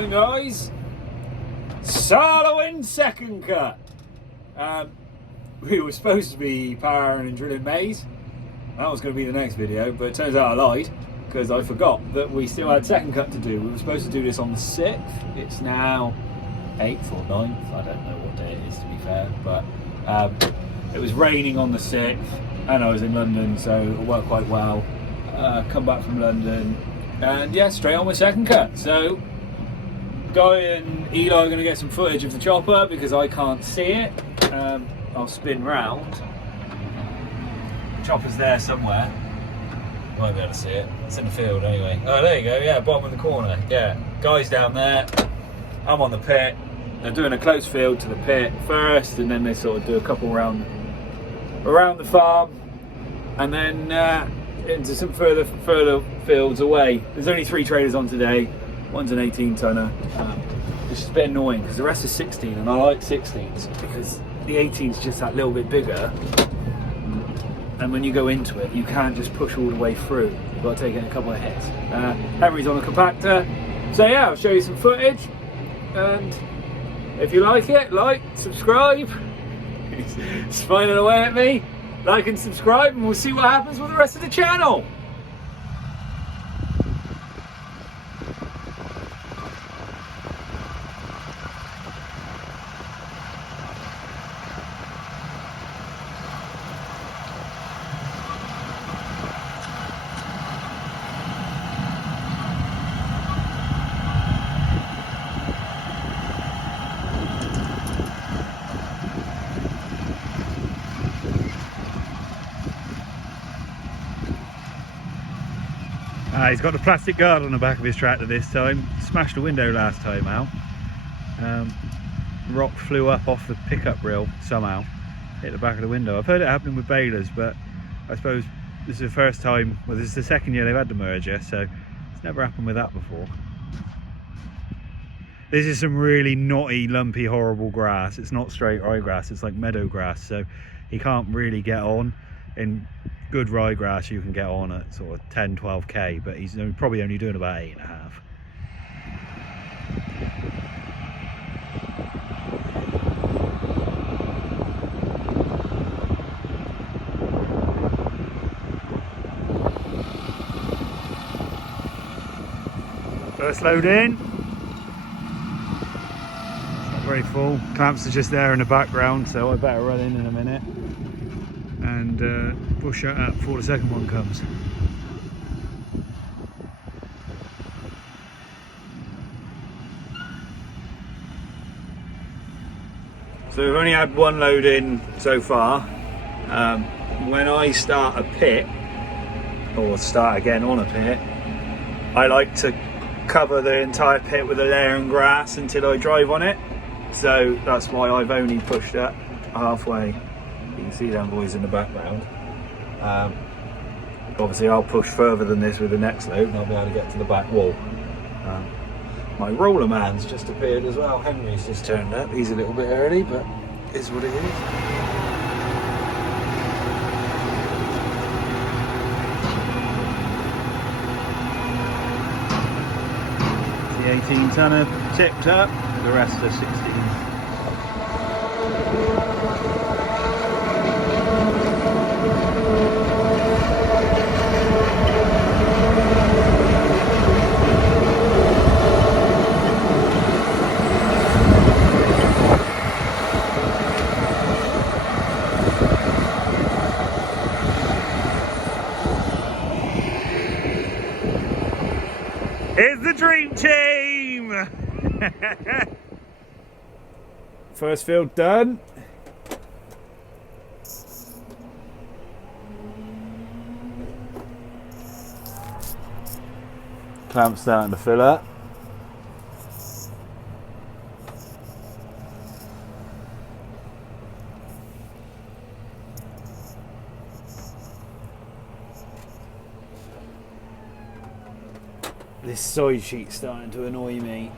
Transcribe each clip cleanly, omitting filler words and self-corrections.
Morning guys, Salowing second cut. We were supposed to be powering and drilling maize. That was going to be the next video, but it turns out I lied because I forgot that we still had second cut to do. We were supposed to do this on the 6th. It's now 8th or 9th, I don't know what day it is to be fair, but it was raining on the 6th and I was in London, so it worked quite well. Come back from London and yeah, straight on with second cut. So Guy and Eli are going to get some footage of the chopper because I can't see it. I'll spin round. The chopper's there somewhere. You might be able to see it. It's in the field anyway. Oh, there you go. Yeah, bottom of the corner. Yeah, Guy's down there. I'm on the pit. They're doing a close field to the pit first, and then they sort of do a couple around the farm, and then into some further fields away. There's only 3 trailers on today. One's an 18-tonner, which is a bit annoying because the rest is 16, and I like 16s because the 18's just that little bit bigger, and when you go into it, you can't just push all the way through. You've got to take it in a couple of hits. Henry's on a compactor, so yeah, I'll show you some footage, and if you like it, like, subscribe. He's smiling away at me. Like and subscribe, and we'll see what happens with the rest of the channel. He's got the plastic guard on the back of his tractor this time. Smashed the window last time out. Rock flew up off the pickup reel somehow, hit the back of the window. I've heard it happening with balers, but I suppose this is the first time, well, this is the second year they've had the merger, so it's never happened with that before. This is some really knotty, lumpy, horrible grass. It's not straight ryegrass, it's like meadow grass, so he can't really get on. In good ryegrass you can get on at sort of 10-12k, but he's probably only doing about 8.5. First load in. It's not very full. Clamps are just there in the background, so I better run in a minute and push that up before the second one comes. So we've only had one load in so far. When I start a pit, or start again on a pit, I like to cover the entire pit with a layer of grass until I drive on it. So that's why I've only pushed it halfway. You can see them boys in the background. Obviously I'll push further than this with the next load and I'll be able to get to the back wall. My roller man's just appeared as well. Henry's just turned up. He's a little bit early, but it is what it is. The 18-tonner tipped up, the rest are 16. Here's the dream team! First field done. Clamps starting to fill up. This side sheet's starting to annoy me.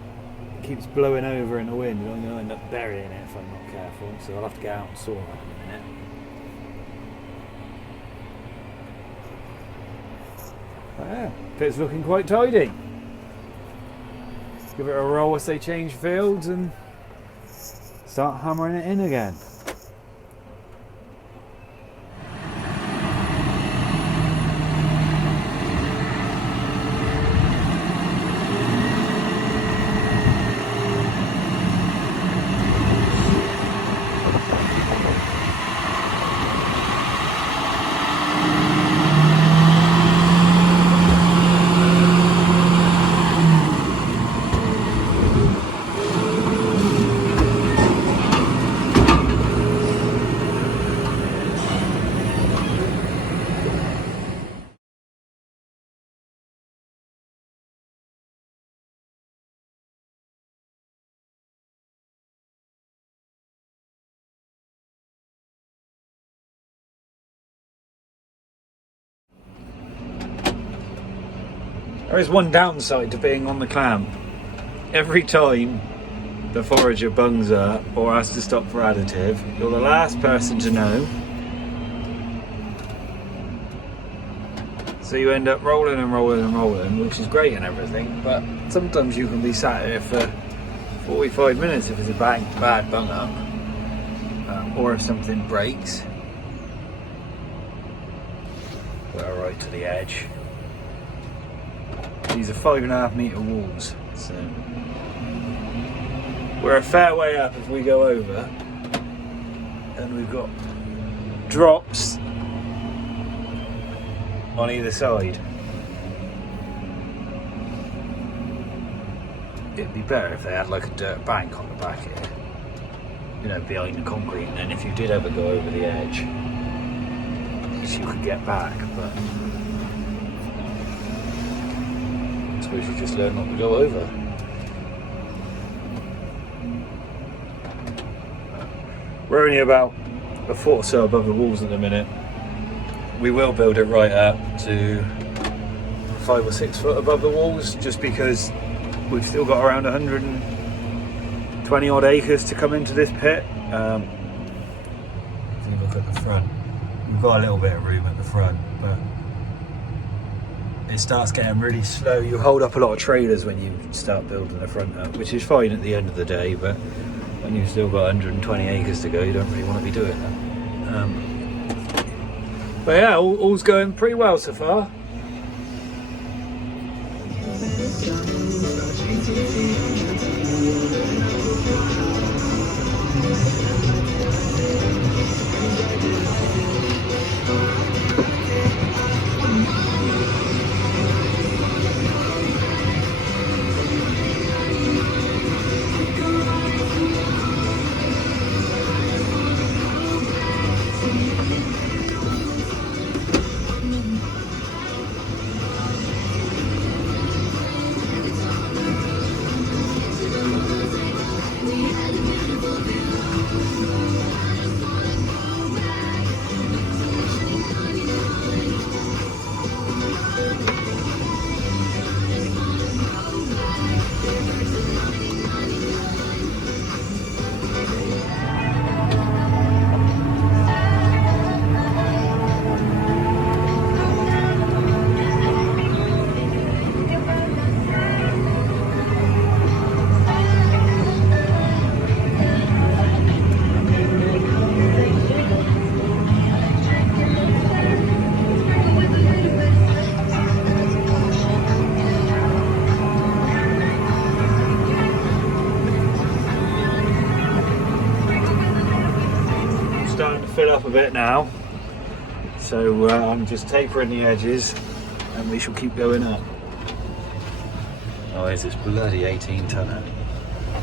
It keeps blowing over in the wind and I'm going to end up burying it if I'm not careful, so I'll have to get out and saw that in a minute. But yeah, pit's looking quite tidy. give it a roll as they change fields and start hammering it in again. There is one downside to being on the clamp. Every time the forager bungs up or has to stop for additive, you're the last person to know. So you end up rolling and rolling and rolling, which is great and everything, but sometimes you can be sat here for 45 minutes if it's a bad bung up, or if something breaks. We're right to the edge. These are 5.5 metre walls, so we're a fair way up if we go over, and we've got drops on either side. It'd be better if they had like a dirt bank on the back here, you know, behind the concrete, and then if you did ever go over the edge, at least you could get back, but I suppose you just learn not to go over. We're only about a foot or so above the walls at the minute. We will build it right up to 5 or 6 foot above the walls, just because we've still got around 120 odd acres to come into this pit. If you look at the front, we've got a little bit of room at the front, but it starts getting really slow. You hold up a lot of trailers when you start building the front up, which is fine at the end of the day, but when you've still got 120 acres to go, you don't really want to be doing that. But yeah, all's going pretty well so far. Fill up a bit now, so I'm just tapering the edges and we shall keep going up. Oh, there's this bloody 18 tonner.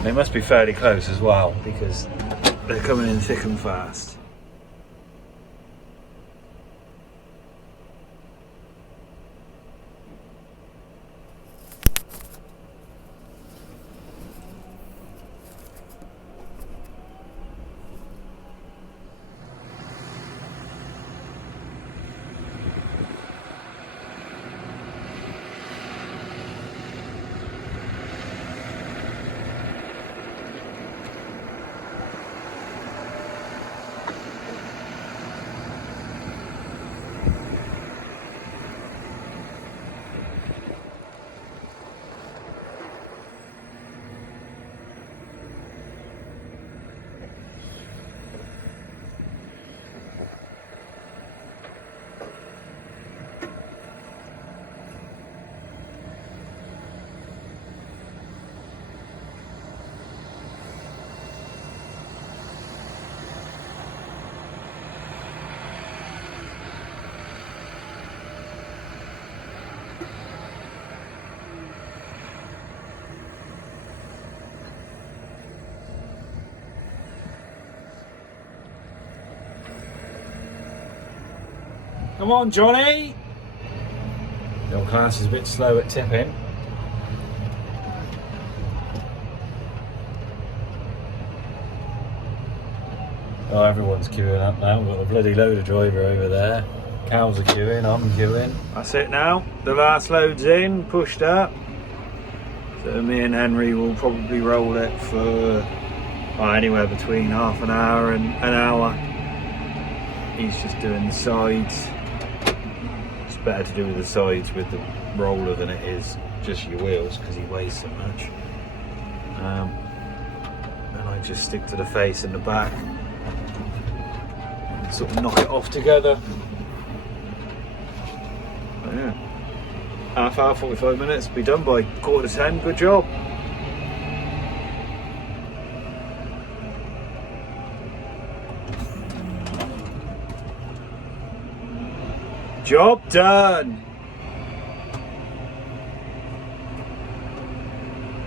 They must be fairly close as well, because they're coming in thick and fast. Come on, Johnny! The old class is a bit slow at tipping. Oh, everyone's queuing up now. We've got a bloody loader driver over there. Cows are queuing, I'm queuing. That's it now. The last load's in, pushed up. So me and Henry will probably roll it for anywhere between half an hour and an hour. He's just doing the sides. It's better to do the sides with the roller than it is just your wheels because he weighs so much. And I just stick to the face and the back. Sort of knock it off together. But yeah, half hour, 45 minutes, be done by 9:45. Good job. Job done.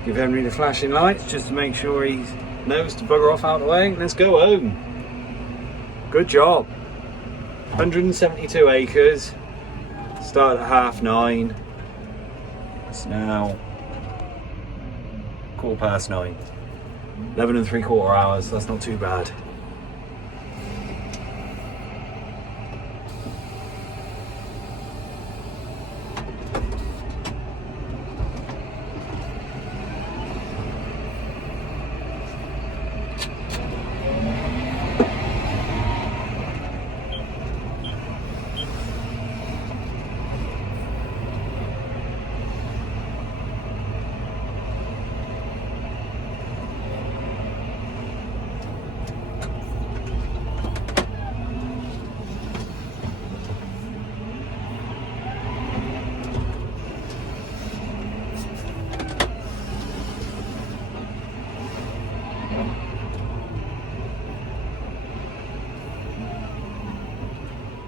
Give Henry the flashing lights just to make sure he knows to bugger off out of the way. Let's go home. Good job. 172 acres. Started at 9:30. It's now 9:15. 11 3/4 hours. That's not too bad.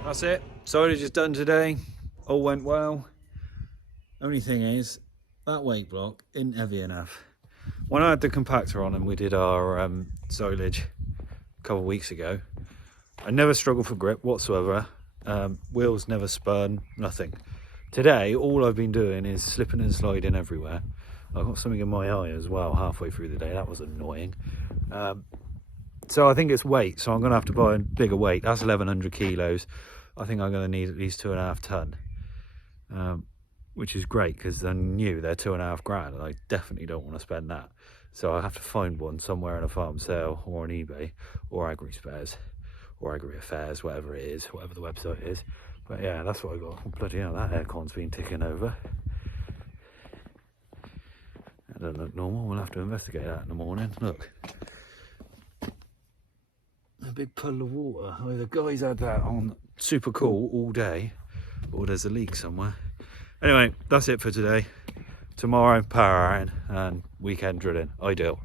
That's it. Silage is done today. All went well. Only thing is, that weight block isn't heavy enough. When I had the compactor on and we did our silage a couple of weeks ago, I never struggled for grip whatsoever. Wheels never spun, nothing. Today, all I've been doing is slipping and sliding everywhere. I've got something in my eye as well halfway through the day. That was annoying. So I think it's weight, so I'm going to have to buy a bigger weight. That's 1,100 kilos. I think I'm going to need at least 2.5 ton, which is great because they're new, they're 2.5 grand, and I definitely don't want to spend that. So I have to find one somewhere in a farm sale or on eBay or Agri Spares or Agri Affairs, whatever it is, whatever the website is. But yeah, that's what I got. Bloody hell, that aircon's been ticking over. That doesn't look normal. We'll have to investigate that in the morning. Look. A big puddle of water. Oh, the guys had that on super cool all day. Oh, there's a leak somewhere. Anyway, that's it for today. Tomorrow, power iron and weekend drilling. Ideal.